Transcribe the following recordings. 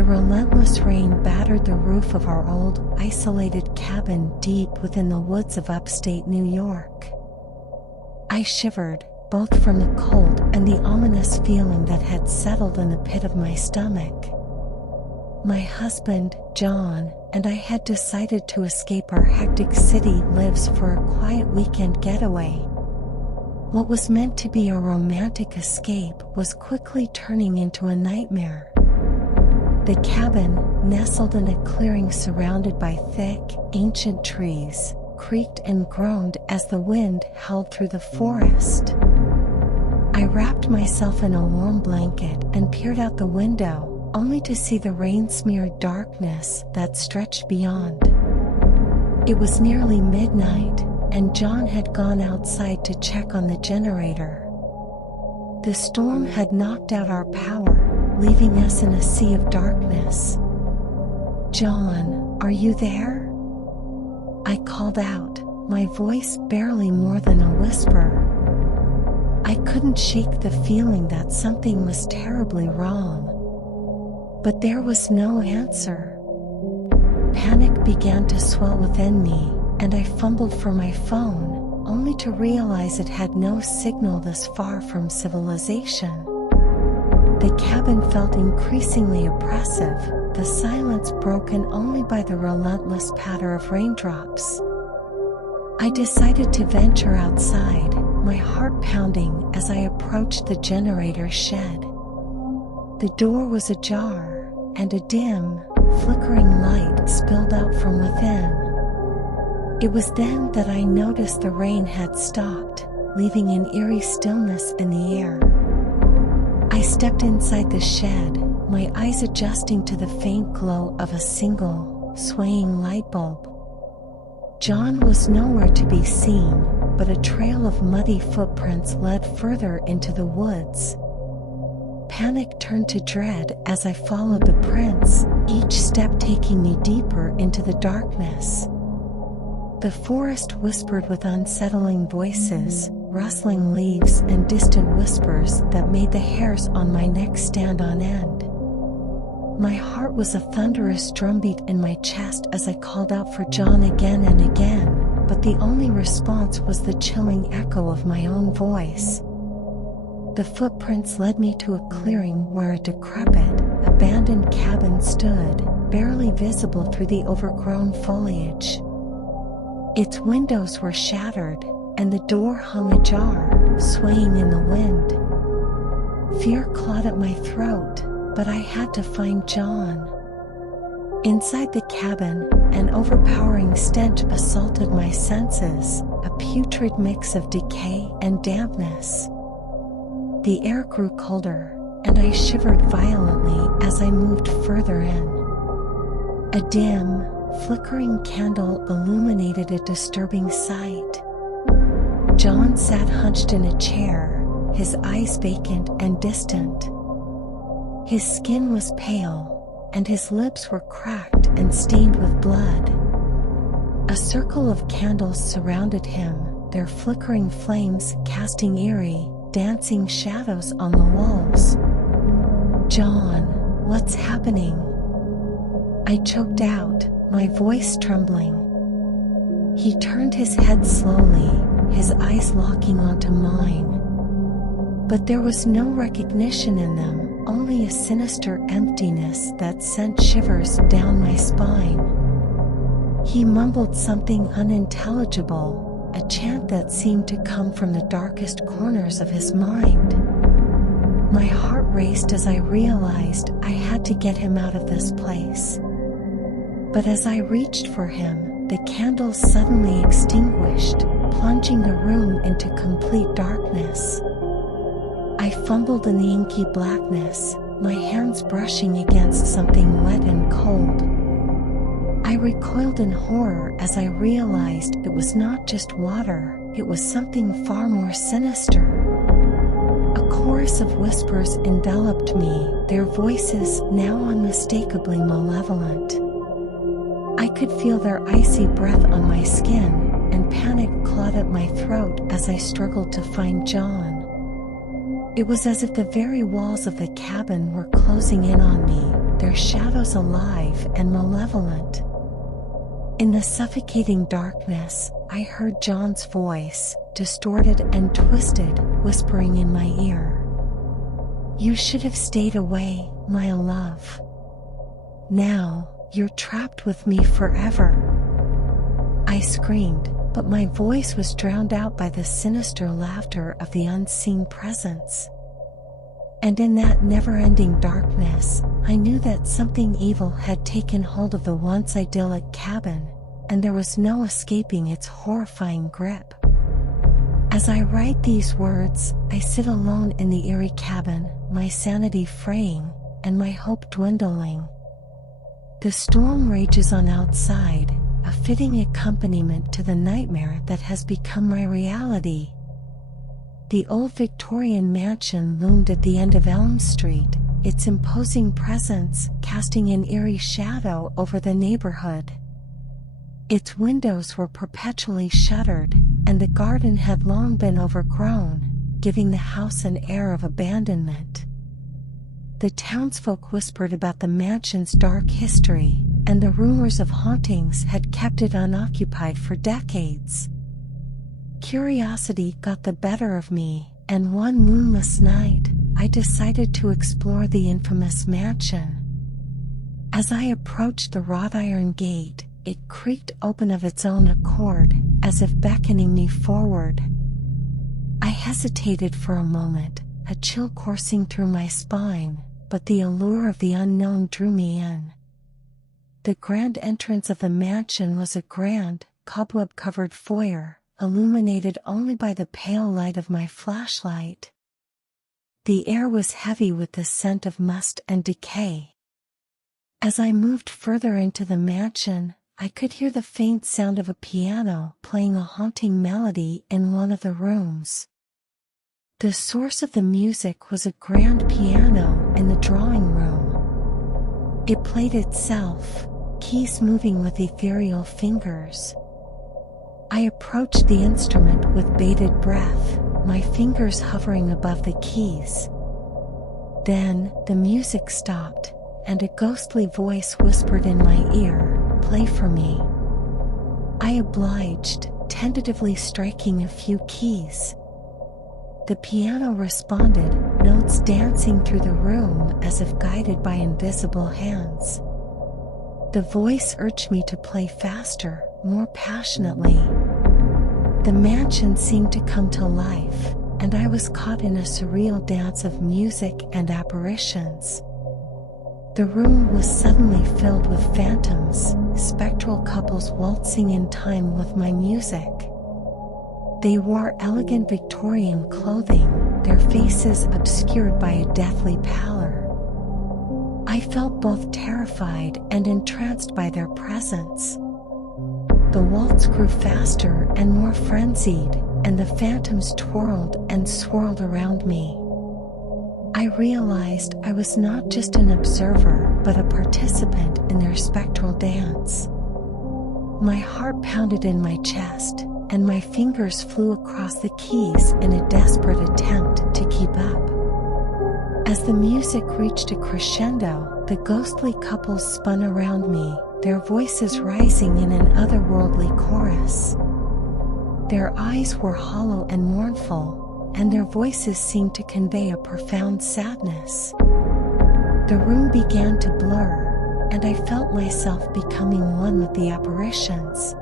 The relentless rain battered the roof of our old, isolated cabin deep within the woods of upstate New York. I shivered, both from the cold and the ominous feeling that had settled in the pit of my stomach. My husband, John, and I had decided to escape our hectic city lives for a quiet weekend getaway. What was meant to be a romantic escape was quickly turning into a nightmare. The cabin, nestled in a clearing surrounded by thick, ancient trees, creaked and groaned as the wind howled through the forest. I wrapped myself in a warm blanket and peered out the window, only to see the rain-smeared darkness that stretched beyond. It was nearly midnight, and John had gone outside to check on the generator. The storm had knocked out our power, leaving us in a sea of darkness. "John, are you there?" I called out, my voice barely more than a whisper. I couldn't shake the feeling that something was terribly wrong. But there was no answer. Panic began to swell within me, and I fumbled for my phone, only to realize it had no signal this far from civilization. The cabin felt increasingly oppressive, the silence broken only by the relentless patter of raindrops. I decided to venture outside, my heart pounding as I approached the generator shed. The door was ajar, and a dim, flickering light spilled out from within. It was then that I noticed the rain had stopped, leaving an eerie stillness in the air. I stepped inside the shed, my eyes adjusting to the faint glow of a single, swaying light bulb. John was nowhere to be seen, but a trail of muddy footprints led further into the woods. Panic turned to dread as I followed the prints, each step taking me deeper into the darkness. The forest whispered with unsettling voices, rustling leaves and distant whispers that made the hairs on my neck stand on end. My heart was a thunderous drumbeat in my chest as I called out for John again and again, but the only response was the chilling echo of my own voice. The footprints led me to a clearing where a decrepit, abandoned cabin stood, barely visible through the overgrown foliage. Its windows were shattered, and the door hung ajar, swaying in the wind. Fear clawed at my throat, but I had to find John. Inside the cabin, an overpowering stench assaulted my senses, a putrid mix of decay and dampness. The air grew colder, and I shivered violently as I moved further in. A dim, flickering candle illuminated a disturbing sight. John sat hunched in a chair, his eyes vacant and distant. His skin was pale, and his lips were cracked and stained with blood. A circle of candles surrounded him, their flickering flames casting eerie, dancing shadows on the walls. "John, what's happening?" I choked out, my voice trembling. He turned his head slowly, his eyes locking onto mine. But there was no recognition in them, only a sinister emptiness that sent shivers down my spine. He mumbled something unintelligible, a chant that seemed to come from the darkest corners of his mind. My heart raced as I realized I had to get him out of this place. But as I reached for him, the candles suddenly extinguished, plunging the room into complete darkness. I fumbled in the inky blackness, my hands brushing against something wet and cold. I recoiled in horror as I realized it was not just water, it was something far more sinister. A chorus of whispers enveloped me, their voices now unmistakably malevolent. I could feel their icy breath on my skin, and panic clawed at my throat as I struggled to find John. It was as if the very walls of the cabin were closing in on me, their shadows alive and malevolent. In the suffocating darkness, I heard John's voice, distorted and twisted, whispering in my ear. "You should have stayed away, my love. Now, you're trapped with me forever." I screamed, but my voice was drowned out by the sinister laughter of the unseen presence. And in that never-ending darkness, I knew that something evil had taken hold of the once idyllic cabin, and there was no escaping its horrifying grip. As I write these words, I sit alone in the eerie cabin, my sanity fraying, and my hope dwindling. The storm rages on outside, a fitting accompaniment to the nightmare that has become my reality. The old Victorian mansion loomed at the end of Elm Street, its imposing presence casting an eerie shadow over the neighborhood. Its windows were perpetually shuttered, and the garden had long been overgrown, giving the house an air of abandonment. The townsfolk whispered about the mansion's dark history, and the rumors of hauntings had kept it unoccupied for decades. Curiosity got the better of me, and one moonless night, I decided to explore the infamous mansion. As I approached the wrought iron gate, it creaked open of its own accord, as if beckoning me forward. I hesitated for a moment, a chill coursing through my spine, but the allure of the unknown drew me in. The grand entrance of the mansion was a grand, cobweb-covered foyer, illuminated only by the pale light of my flashlight. The air was heavy with the scent of must and decay. As I moved further into the mansion, I could hear the faint sound of a piano playing a haunting melody in one of the rooms. The source of the music was a grand piano in the drawing room. It played itself, keys moving with ethereal fingers. I approached the instrument with bated breath, my fingers hovering above the keys. Then, the music stopped, and a ghostly voice whispered in my ear, "Play for me." I obliged, tentatively striking a few keys. The piano responded, notes dancing through the room as if guided by invisible hands. The voice urged me to play faster, more passionately. The mansion seemed to come to life, and I was caught in a surreal dance of music and apparitions. The room was suddenly filled with phantoms, spectral couples waltzing in time with my music. They wore elegant Victorian clothing, their faces obscured by a deathly pallor. I felt both terrified and entranced by their presence. The waltz grew faster and more frenzied, and the phantoms twirled and swirled around me. I realized I was not just an observer but a participant in their spectral dance. My heart pounded in my chest, and my fingers flew across the keys in a desperate attempt to keep up. As the music reached a crescendo, the ghostly couples spun around me, their voices rising in an otherworldly chorus. Their eyes were hollow and mournful, and their voices seemed to convey a profound sadness. The room began to blur, and I felt myself becoming one with the apparitions.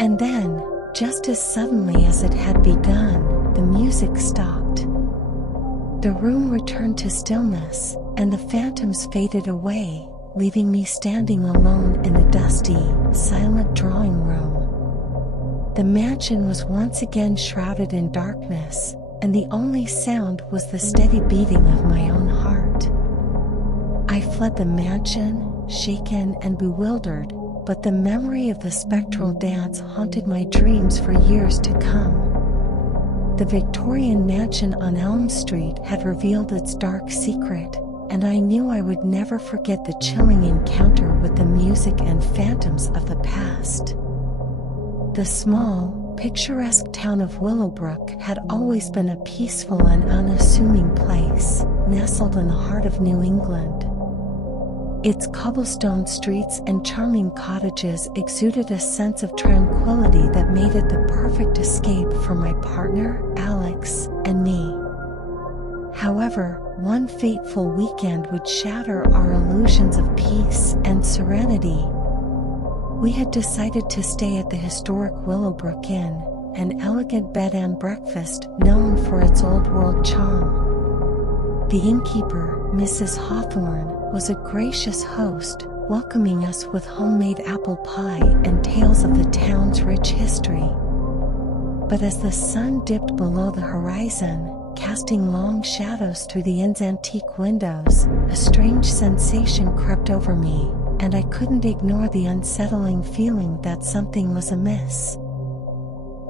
And then, just as suddenly as it had begun, the music stopped. The room returned to stillness, and the phantoms faded away, leaving me standing alone in the dusty, silent drawing room. The mansion was once again shrouded in darkness, and the only sound was the steady beating of my own heart. I fled the mansion, shaken and bewildered, but the memory of the spectral dance haunted my dreams for years to come. The Victorian mansion on Elm Street had revealed its dark secret, and I knew I would never forget the chilling encounter with the music and phantoms of the past. The small, picturesque town of Willowbrook had always been a peaceful and unassuming place, nestled in the heart of New England. Its cobblestone streets and charming cottages exuded a sense of tranquility that made it the perfect escape for my partner, Alex, and me. However, one fateful weekend would shatter our illusions of peace and serenity. We had decided to stay at the historic Willowbrook Inn, an elegant bed and breakfast known for its old-world charm. The innkeeper, Mrs. Hawthorne, was a gracious host, welcoming us with homemade apple pie and tales of the town's rich history. But as the sun dipped below the horizon, casting long shadows through the inn's antique windows, a strange sensation crept over me, and I couldn't ignore the unsettling feeling that something was amiss.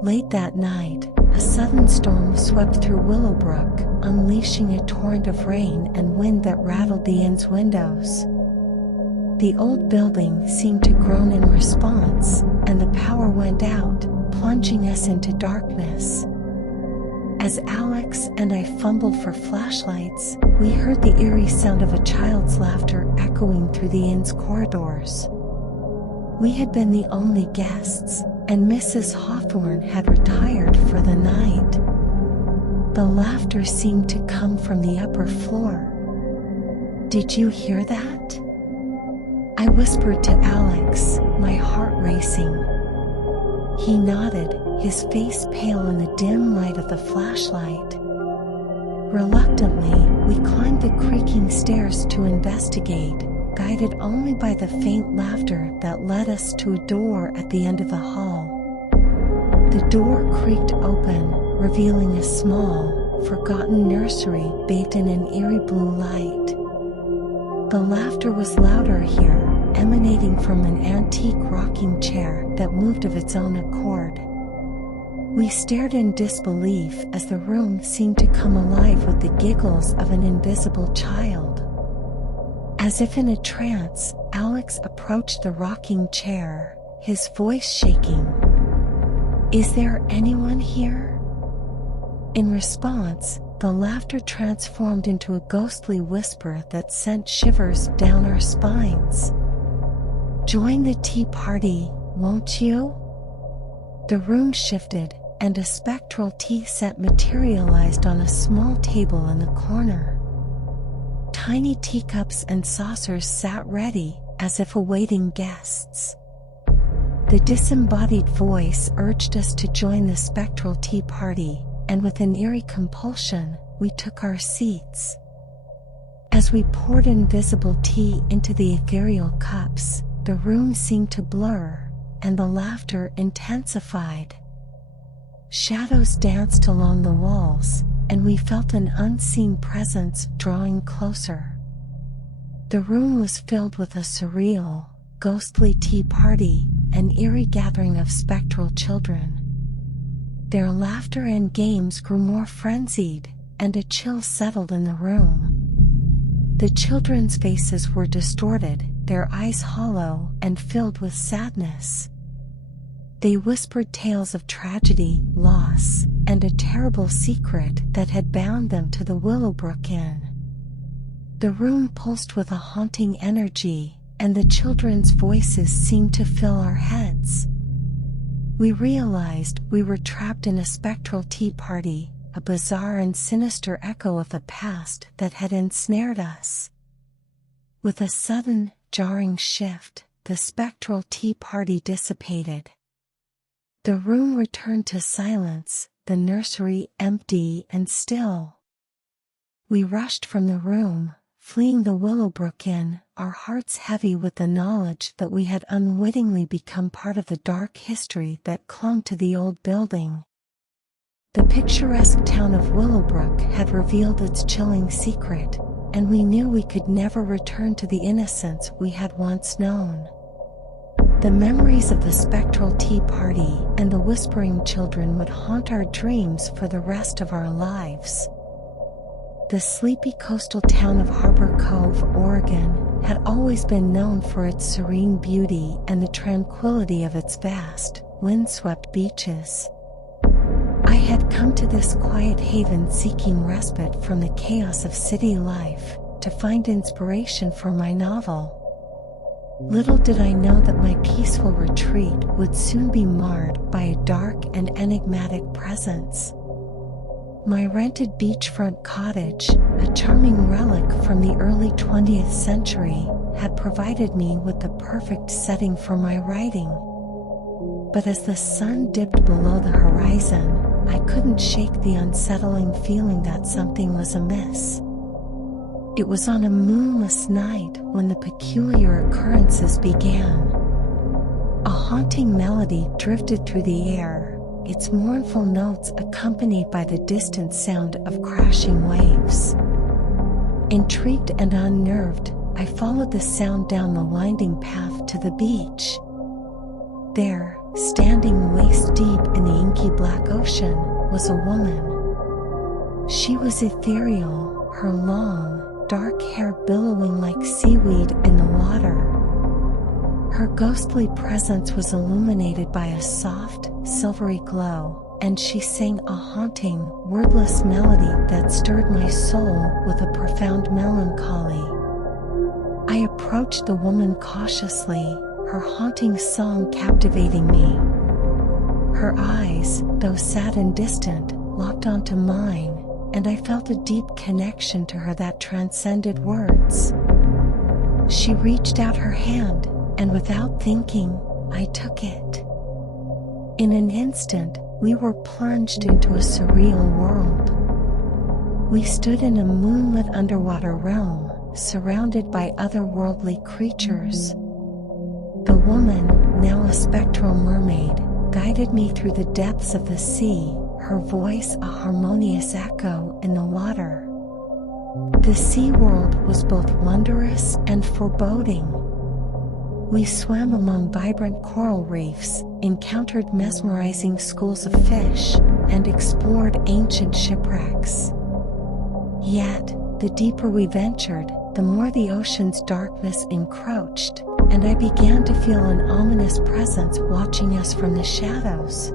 Late that night, a sudden storm swept through Willowbrook, unleashing a torrent of rain and wind that rattled the inn's windows. The old building seemed to groan in response, and the power went out, plunging us into darkness. As Alex and I fumbled for flashlights, we heard the eerie sound of a child's laughter echoing through the inn's corridors. We had been the only guests, and Mrs. Hawthorne had retired for the night. The laughter seemed to come from the upper floor. "Did you hear that?" I whispered to Alex, my heart racing. He nodded, his face pale in the dim light of the flashlight. Reluctantly, we climbed the creaking stairs to investigate, guided only by the faint laughter that led us to a door at the end of the hall. The door creaked open, revealing a small, forgotten nursery bathed in an eerie blue light. The laughter was louder here, emanating from an antique rocking chair that moved of its own accord. We stared in disbelief as the room seemed to come alive with the giggles of an invisible child. As if in a trance, Alex approached the rocking chair, his voice shaking. "Is there anyone here?" In response, the laughter transformed into a ghostly whisper that sent shivers down our spines. "Join the tea party, won't you?" The room shifted, and a spectral tea set materialized on a small table in the corner. Tiny teacups and saucers sat ready, as if awaiting guests. The disembodied voice urged us to join the spectral tea party, and with an eerie compulsion, we took our seats. As we poured invisible tea into the ethereal cups, the room seemed to blur, and the laughter intensified. Shadows danced along the walls, and we felt an unseen presence drawing closer. The room was filled with a surreal, ghostly tea party, an eerie gathering of spectral children. Their laughter and games grew more frenzied, and a chill settled in the room. The children's faces were distorted, their eyes hollow and filled with sadness. They whispered tales of tragedy, loss, and a terrible secret that had bound them to the Willowbrook Inn. The room pulsed with a haunting energy, and the children's voices seemed to fill our heads. We realized we were trapped in a spectral tea party, a bizarre and sinister echo of the past that had ensnared us. With a sudden, jarring shift, the spectral tea party dissipated. The room returned to silence, the nursery empty and still. We rushed from the room, fleeing the Willowbrook Inn, our hearts heavy with the knowledge that we had unwittingly become part of the dark history that clung to the old building. The picturesque town of Willowbrook had revealed its chilling secret, and we knew we could never return to the innocence we had once known. The memories of the spectral tea party and the whispering children would haunt our dreams for the rest of our lives. The sleepy coastal town of Harbor Cove, Oregon, had always been known for its serene beauty and the tranquility of its vast, windswept beaches. I had come to this quiet haven seeking respite from the chaos of city life, to find inspiration for my novel. Little did I know that my peaceful retreat would soon be marred by a dark and enigmatic presence. My rented beachfront cottage, a charming relic from the early 20th century, had provided me with the perfect setting for my writing. But as the sun dipped below the horizon, I couldn't shake the unsettling feeling that something was amiss. It was on a moonless night when the peculiar occurrences began. A haunting melody drifted through the air, its mournful notes accompanied by the distant sound of crashing waves. Intrigued and unnerved, I followed the sound down the winding path to the beach. There, standing waist-deep in the inky black ocean, was a woman. She was ethereal, her long, dark hair billowing like seaweed in the water. Her ghostly presence was illuminated by a soft, silvery glow, and she sang a haunting, wordless melody that stirred my soul with a profound melancholy. I approached the woman cautiously, her haunting song captivating me. Her eyes, though sad and distant, locked onto mine, and I felt a deep connection to her that transcended words. She reached out her hand, and without thinking, I took it. In an instant, we were plunged into a surreal world. We stood in a moonlit underwater realm, surrounded by otherworldly creatures. The woman, now a spectral mermaid, guided me through the depths of the sea, her voice a harmonious echo in the water. The sea world was both wondrous and foreboding. We swam among vibrant coral reefs, encountered mesmerizing schools of fish, and explored ancient shipwrecks. Yet, the deeper we ventured, the more the ocean's darkness encroached, and I began to feel an ominous presence watching us from the shadows.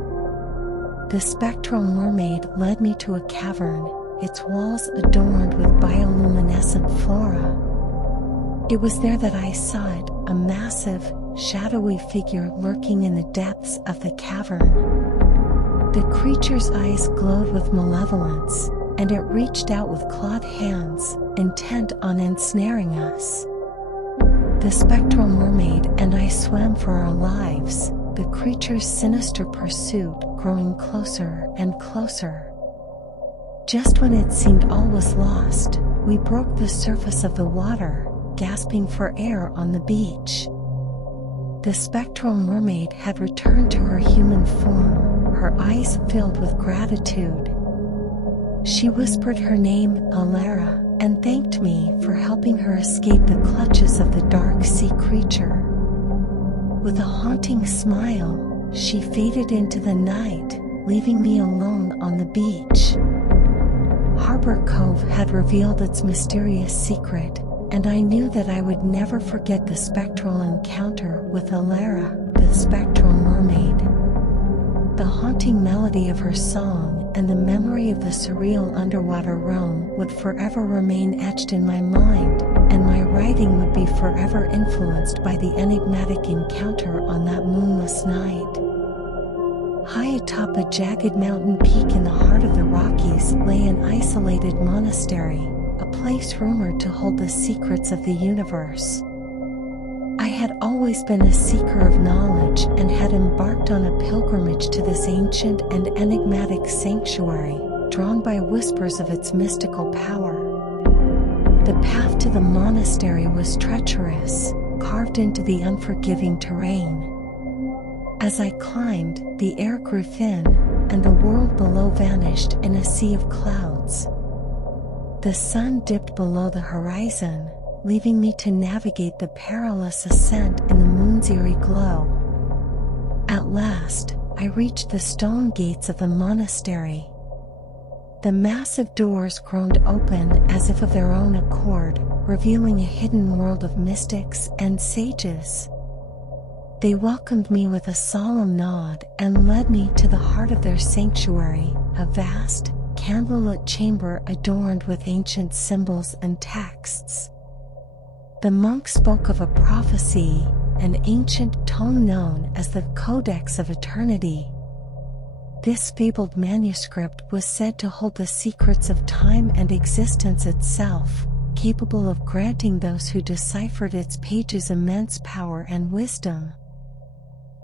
The spectral mermaid led me to a cavern, its walls adorned with bioluminescent flora. It was there that I saw it, a massive, shadowy figure lurking in the depths of the cavern. The creature's eyes glowed with malevolence, and it reached out with clawed hands, intent on ensnaring us. The spectral mermaid and I swam for our lives, the creature's sinister pursuit growing closer and closer. Just when it seemed all was lost, we broke the surface of the water, gasping for air on the beach. The spectral mermaid had returned to her human form, her eyes filled with gratitude. She whispered her name, Alara, and thanked me for helping her escape the clutches of the dark sea creature. With a haunting smile, she faded into the night, leaving me alone on the beach. Harbor Cove had revealed its mysterious secret, and I knew that I would never forget the spectral encounter with Alara, the spectral mermaid. The haunting melody of her song and the memory of the surreal underwater realm would forever remain etched in my mind, and my writing would be forever influenced by the enigmatic encounter on that moonless night. High atop a jagged mountain peak in the heart of the Rockies lay an isolated monastery, a place rumored to hold the secrets of the universe. I had always been a seeker of knowledge and had embarked on a pilgrimage to this ancient and enigmatic sanctuary, drawn by whispers of its mystical power. The path to the monastery was treacherous, carved into the unforgiving terrain. As I climbed, the air grew thin, and the world below vanished in a sea of clouds. The sun dipped below the horizon, leaving me to navigate the perilous ascent in the moon's eerie glow. At last, I reached the stone gates of the monastery. The massive doors groaned open as if of their own accord, revealing a hidden world of mystics and sages. They welcomed me with a solemn nod and led me to the heart of their sanctuary, a vast, candlelit chamber adorned with ancient symbols and texts. The monk spoke of a prophecy, an ancient tome known as the Codex of Eternity. This fabled manuscript was said to hold the secrets of time and existence itself, capable of granting those who deciphered its pages immense power and wisdom.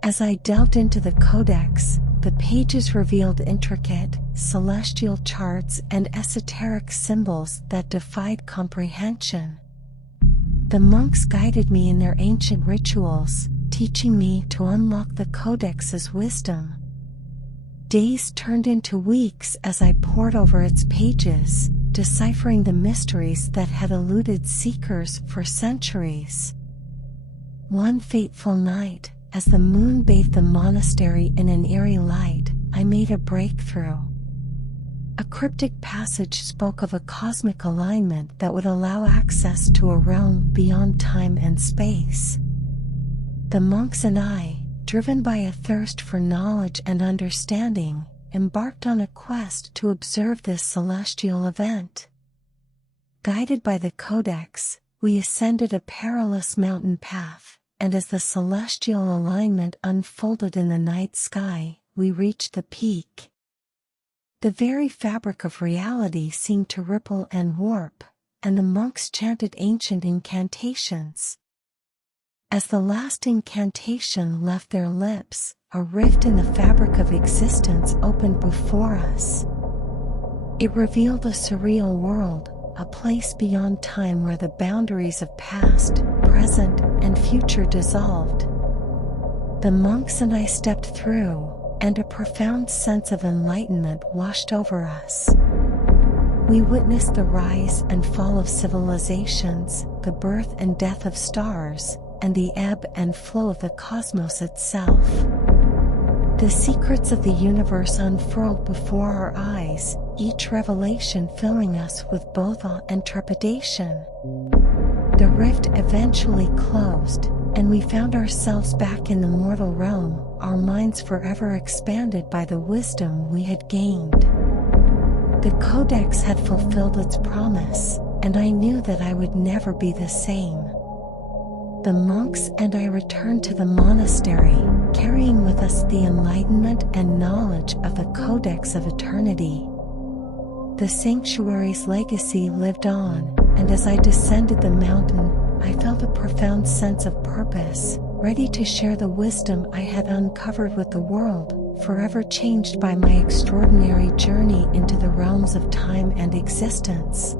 As I delved into the Codex, the pages revealed intricate, celestial charts and esoteric symbols that defied comprehension. The monks guided me in their ancient rituals, teaching me to unlock the Codex's wisdom. Days turned into weeks as I pored over its pages, deciphering the mysteries that had eluded seekers for centuries. One fateful night, as the moon bathed the monastery in an eerie light, I made a breakthrough. A cryptic passage spoke of a cosmic alignment that would allow access to a realm beyond time and space. The monks and I, driven by a thirst for knowledge and understanding, embarked on a quest to observe this celestial event. Guided by the Codex, we ascended a perilous mountain path, and as the celestial alignment unfolded in the night sky, we reached the peak. The very fabric of reality seemed to ripple and warp, and the monks chanted ancient incantations. As the last incantation left their lips, a rift in the fabric of existence opened before us. It revealed a surreal world, a place beyond time where the boundaries of past, present, and future dissolved. The monks and I stepped through, and a profound sense of enlightenment washed over us. We witnessed the rise and fall of civilizations, the birth and death of stars, and the ebb and flow of the cosmos itself. The secrets of the universe unfurled before our eyes, each revelation filling us with both awe and trepidation. The rift eventually closed, and we found ourselves back in the mortal realm, our minds forever expanded by the wisdom we had gained. The Codex had fulfilled its promise, and I knew that I would never be the same. The monks and I returned to the monastery, carrying with us the enlightenment and knowledge of the Codex of Eternity. The sanctuary's legacy lived on, and as I descended the mountain, I felt a profound sense of purpose, ready to share the wisdom I had uncovered with the world, forever changed by my extraordinary journey into the realms of time and existence.